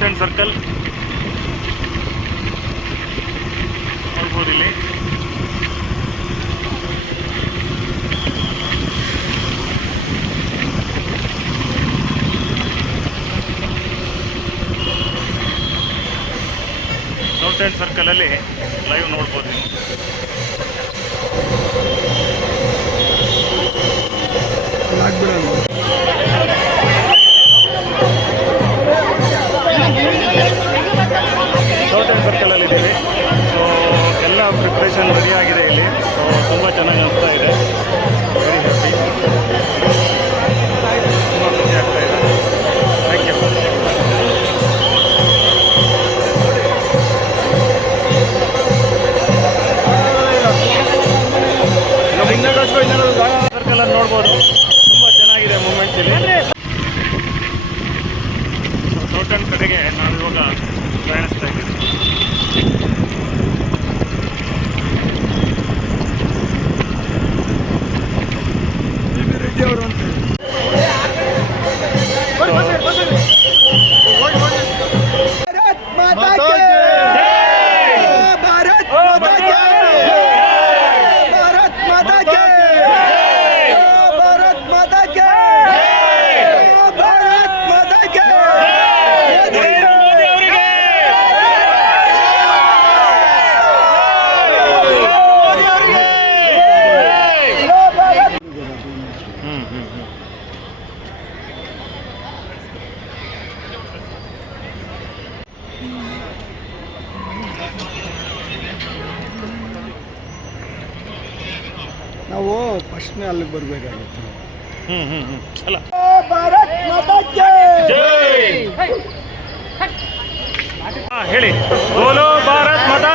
South end circle ನೋಡ್ಬೋದು ಇಲ್ಲಿ. South end ಸರ್ಕಲಲ್ಲಿ live ನೋಡ್ಬೋದು ನೀವು. ಸೌತ್ ಎಂಡ್ ಸರ್ಕಲಲ್ಲಿ ಇದ್ದೀವಿ. ಸೊ ಎಲ್ಲ ಪ್ರಿಪ್ರೇಷನ್ ರೆಡಿ ಆಗಿದೆ ಇಲ್ಲಿ. ಸೊ ತುಂಬ ಚೆನ್ನಾಗಿ ಅನಿಸ್ತಾ ಇದೆ. ವೆರಿ ಹ್ಯಾಪಿ, ತುಂಬ ಖುಷಿ ಆಗ್ತಾ ಇದೆ. Thank you. ಸರ್ಕಲಲ್ಲಿ ನೋಡ್ಬೋದು, ತುಂಬ ಚೆನ್ನಾಗಿದೆ ಮೂಮೆಂಟ್ಸ್ ಇಲ್ಲಿ. ಸೌತ್ ಎಂಡ್ ಕಡೆಗೆ ನಾವು ಇವಾಗ ಪ್ರಯಾಣಿಸ್ತಾ ಇದ್ದೀವಿ. ರೆಡ್ಡಿ ಅವರು ಅಂತ ನಾವು ಫಸ್ಟ್ನೇ ಅಲ್ಲಿಗೆ ಬರಬೇಕಾಗುತ್ತೆ. ಅಲ್ಲ, ಹೇಳಿ ಬೋಲೋ ಭಾರತ್ ಮಾತಾ